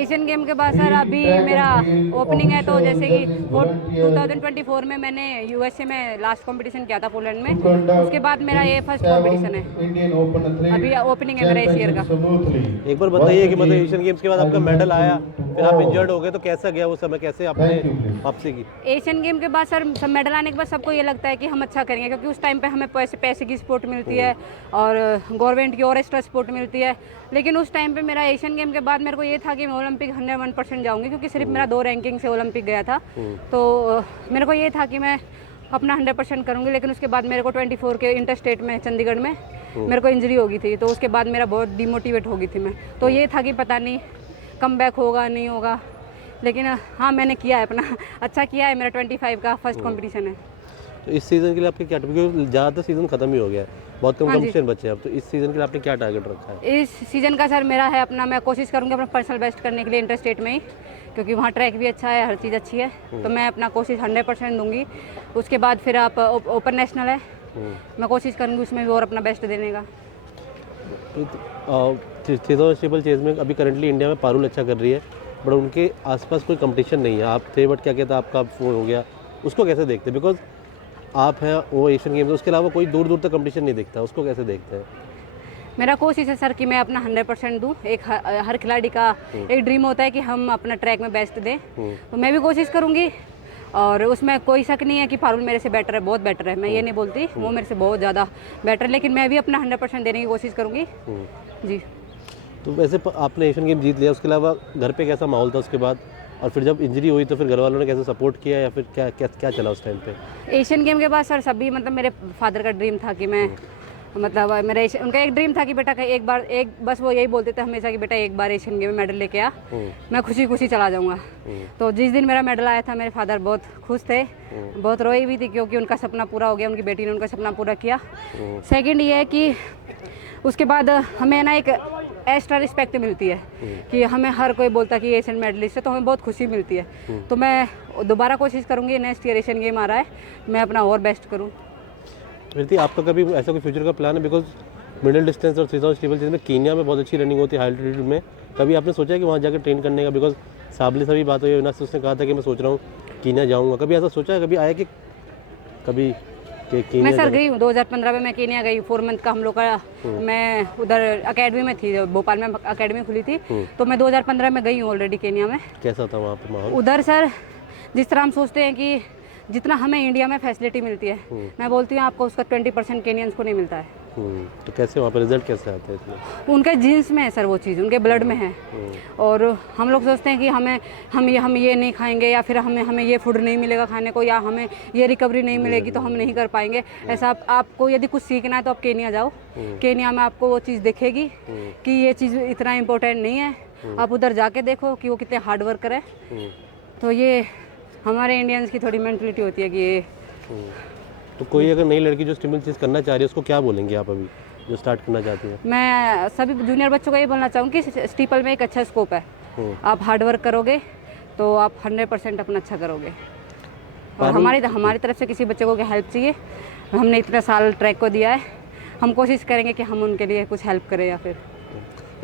Asian game के बाद sir अभी मेरा ओपनिंग है, तो जैसे कि 2024 में मैंने यूएसए में लास्ट कंपटीशन किया था पोलैंड में, उसके बाद मेरा ये फर्स्ट कंपटीशन है, अभी ओपनिंग है मेरा इस ईयर का। एक बार बताइए कि मतलब एशियन गेम्स के बाद आपका मेडल आया, फिर आप इंजर्ड हो गए, तो कैसा गया वो समय, कैसे आपने वापसी की? एशियन गेम के बाद सर सब मेडल आने के बाद सबको ये लगता है कि हम अच्छा करेंगे, क्योंकि उस टाइम पे हमें पैसे की सपोर्ट मिलती है और गवर्नमेंट की और एक्स्ट्रा सपोर्ट मिलती है। लेकिन उस टाइम पे मेरा एशियन गेम के बाद मेरे को ये था कि मैं ओलंपिक 101% जाऊंगी, क्योंकि सिर्फ मेरा 2 रैंकिंग से ओलंपिक गया था। तो मेरे को ये था कि मैं अपना 100% करूंगी। लेकिन उसके बाद मेरे को 24 के इंटर स्टेट में चंडीगढ़ में मेरे को इंजरी हो गई थी, तो उसके बाद मेरा बहुत डिमोटिवेट हो गई थी मैं। तो ये था कि पता नहीं कम बैक होगा नहीं होगा, लेकिन हाँ मैंने किया है अपना अच्छा किया है। मेरा 25 का फर्स्ट कंपटीशन है। तो इस सीज़न के लिए आपके क्या, क्योंकि ज़्यादातर सीज़न खत्म ही हो गया है, बहुत कम कंपटीशन बचे हैं अब, तो इस सीज़न के लिए आपने क्या टारगेट रखा है? इस सीज़न का सर मेरा है अपना, मैं कोशिश करूँगी अपना पर्सनल बेस्ट करने के लिए इंटर स्टेट में ही, क्योंकि वहाँ ट्रैक भी अच्छा है, हर चीज़ अच्छी है। तो मैं अपना कोशिश 100% दूंगी। उसके बाद फिर आप ओपन नेशनल है, मैं कोशिश करूँगी उसमें भी और अपना बेस्ट देने का। ट्रिपल चेज में अभी करंटली इंडिया में पारुल अच्छा कर रही है, बट उनके आसपास कोई कंपटीशन नहीं है। आप थे बट क्या कहता है आपका वो हो गया, उसको कैसे देखते हैं? बिकॉज आप हैं वो एशियन गेम्स, उसके अलावा कोई दूर दूर तक कंपटीशन नहीं दिखता, उसको कैसे देखते हैं? मेरा कोशिश है सर कि मैं अपना 100% दूँ। एक हर खिलाड़ी का एक ड्रीम होता है कि हम अपना ट्रैक में बेस्ट दें, तो मैं भी कोशिश करूँगी। और उसमें कोई शक नहीं है कि पारुल मेरे से बेटर है, बहुत बेटर है, मैं ये नहीं बोलती वो मेरे से बहुत ज़्यादा बेटर है, लेकिन मैं भी अपना 100% देने की कोशिश करूँगी जी। तो वैसे आपने एशियन गेम जीत लिया, उसके अलावा घर पे कैसा माहौल था उसके बाद, और फिर जब इंजरी हुई तो फिर घर वालों ने कैसे सपोर्ट किया, या फिर क्या क्या क्या चला उस टाइम पे? एशियन गेम के बाद सर सभी मतलब मेरे फादर का ड्रीम था कि मैं मतलब मेरा उनका एक ड्रीम था कि बेटा का एक बार बस वो यही बोलते थे हमेशा कि बेटा एक बार एशियन गेम में मेडल लेके आ, मैं खुशी खुशी चला जाऊंगा। तो जिस दिन मेरा मेडल आया था मेरे फादर बहुत खुश थे, बहुत रोई भी थी, क्योंकि उनका सपना पूरा हो गया, उनकी बेटी ने उनका सपना पूरा किया। सेकंड ये है कि उसके बाद हमें ना एक एक्स्ट्रा रिस्पेक्ट मिलती है कि हमें हर कोई बोलता है कि एशियन मेडलिस्ट है, तो हमें बहुत खुशी मिलती है। तो मैं दोबारा कोशिश करूँगी, नेक्स्ट ईयर एशियन गेम आ रहा है, मैं अपना और बेस्ट करूँ। प्रीति, आपका कभी ऐसा कोई फ्यूचर का प्लान है? बिकॉज मिडिल डिस्टेंस और 3000 ट्रिपल चेज में कीनिया में बहुत अच्छी रनिंग होती है, हाई एल्टीट्यूड में, कभी आपने सोचा है कि वहाँ जाकर ट्रेन करने का? बिकॉज साबले से भी बात हुई ना, उसने कहा था कि मैं सोच रहा हूँ कीनिया जाऊँगा, कभी ऐसा सोचा है? कभी आया कि कभी मैं सर गई हूँ 2015 में, मैं कीनिया गई 4 मंथ का हम लोग का, मैं उधर अकेडमी में थी, भोपाल में अकेडमी खुली थी, तो मैं 2015 में गई हूँ ऑलरेडी कीनिया में। कैसा था वहाँ पे माहौल? उधर सर जिस तरह हम सोचते हैं कि जितना हमें इंडिया में फैसिलिटी मिलती है, मैं बोलती हूँ आपको उसका 20% केनियंस को नहीं मिलता है। तो कैसे वहाँ पर रिजल्ट कैसे आते हैं इतने? उनके जीन्स में है सर वो चीज़, उनके ब्लड में है। और हम लोग सोचते हैं कि हम ये नहीं खाएंगे, या फिर हमें ये फूड नहीं मिलेगा खाने को, या हमें ये रिकवरी नहीं मिलेगी तो हम नहीं कर पाएंगे। ऐसा आपको यदि कुछ सीखना है तो आप केनिया जाओ, केनिया में आपको वो चीज़ दिखेगी कि ये चीज़ इतना इम्पोर्टेंट नहीं है। आप उधर जाके देखो कि वो कितने हार्ड वर्कर है। तो ये हमारे इंडियंस की थोड़ी मेंटलिटी होती है कि ये। तो कोई अगर नई लड़की जो स्टिमुलर चीज़ करना चाह रही है उसको क्या बोलेंगे आप अभी, जो स्टार्ट करना चाहती है? मैं सभी जूनियर बच्चों को ये बोलना चाहूँगी कि स्टीपल में एक अच्छा स्कोप है, आप हार्ड वर्क करोगे तो आप 100% अपना अच्छा करोगे। और हमारी तरफ से किसी बच्चे को हेल्प चाहिए, हमने इतना साल ट्रैक को दिया है, हम कोशिश करेंगे कि हम उनके लिए कुछ हेल्प करें। या फिर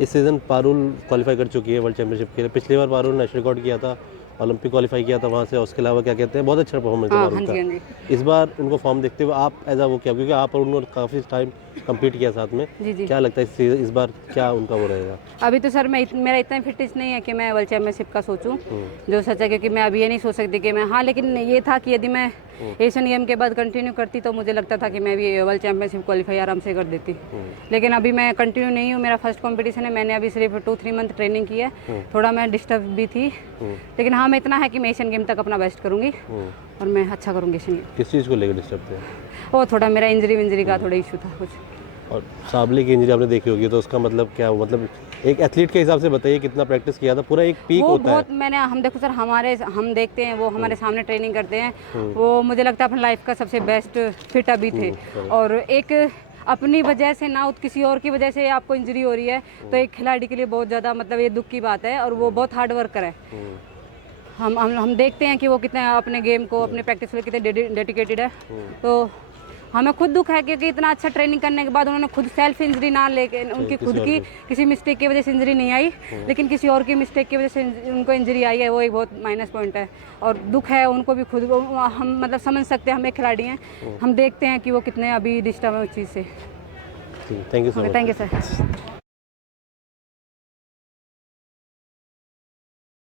इस सीज़न पारुल क्वालिफाई कर चुकी है वर्ल्ड चैंपियनशिप के लिए, पिछली बार पारुल ने नेशनल रिकॉर्ड किया था, ओलंपिक क्वालिफाई किया था वहाँ से, उसके अलावा क्या कहते हैं बहुत अच्छा परफॉर्मेंस है पारुल का। इस बार उनको फॉर्म देखते हुए आप एज वो क्या, क्योंकि आप और उन्होंने काफ़ी टाइम कम्पीट किया साथ में, जी। क्या लगता है इस बार क्या उनका वो रहेगा? अभी तो सर मेरा इतना फिटनेस नहीं है कि मैं वर्ल्ड चैंपियनशिप का सोचूं, जो सच है, क्योंकि मैं अभी ये नहीं सोच सकती कि मैं, हाँ लेकिन ये था कि यदि मैं एशियन गेम के बाद कंटिन्यू करती तो मुझे लगता था कि मैं भी वर्ल्ड चैंपियनशिप क्वालिफाई आराम से कर देती। लेकिन अभी मैं कंटिन्यू नहीं हूँ, मेरा फर्स्ट कंपटीशन है, मैंने अभी सिर्फ 2-3 मंथ ट्रेनिंग की है, थोड़ा मैं डिस्टर्ब भी थी। लेकिन हाँ मैं इतना है कि मैं एशियन गेम तक अपना बेस्ट करूँगी और मैं अच्छा करूँगी एशियन गेम। किस चीज़ को लेकर डिस्टर्ब थे? वो थोड़ा मेरा इंजरी का थोड़ा इशू था कुछ। और साबले की इंजरी आपने देखी होगी, तो उसका मतलब क्या, मतलब एक एथलीट के हिसाब से बताइए कितना प्रैक्टिस किया था? पूरा एक पीक होता है मैंने हम देखो सर, हम देखते हैं वो हमारे सामने ट्रेनिंग करते हैं, वो मुझे लगता है अपनी लाइफ का सबसे बेस्ट फिट अभी थे। और एक अपनी वजह से ना किसी और की वजह से आपको इंजरी हो रही है, तो एक खिलाड़ी के लिए बहुत ज़्यादा मतलब ये दुख की बात है। और वो बहुत हार्ड वर्कर है, हम देखते हैं कि वो कितने अपने गेम को, अपने प्रैक्टिस के लिए कितने डेडिकेटेड है। तो हमें खुद दुख है क्योंकि इतना अच्छा ट्रेनिंग करने के बाद उन्होंने खुद सेल्फ इंजरी ना लेके, उनकी खुद की किसी मिस्टेक की वजह से इंजरी नहीं आई, लेकिन किसी और की मिस्टेक की वजह से उनको इंजरी आई है, वो एक बहुत माइनस पॉइंट है। और दुख है उनको भी खुद, हम मतलब समझ सकते हैं, हम एक खिलाड़ी हैं, हम देखते हैं कि वो कितने अभी डिस्टर्ब है उस चीज़ से। Thank you so much. Thank you sir.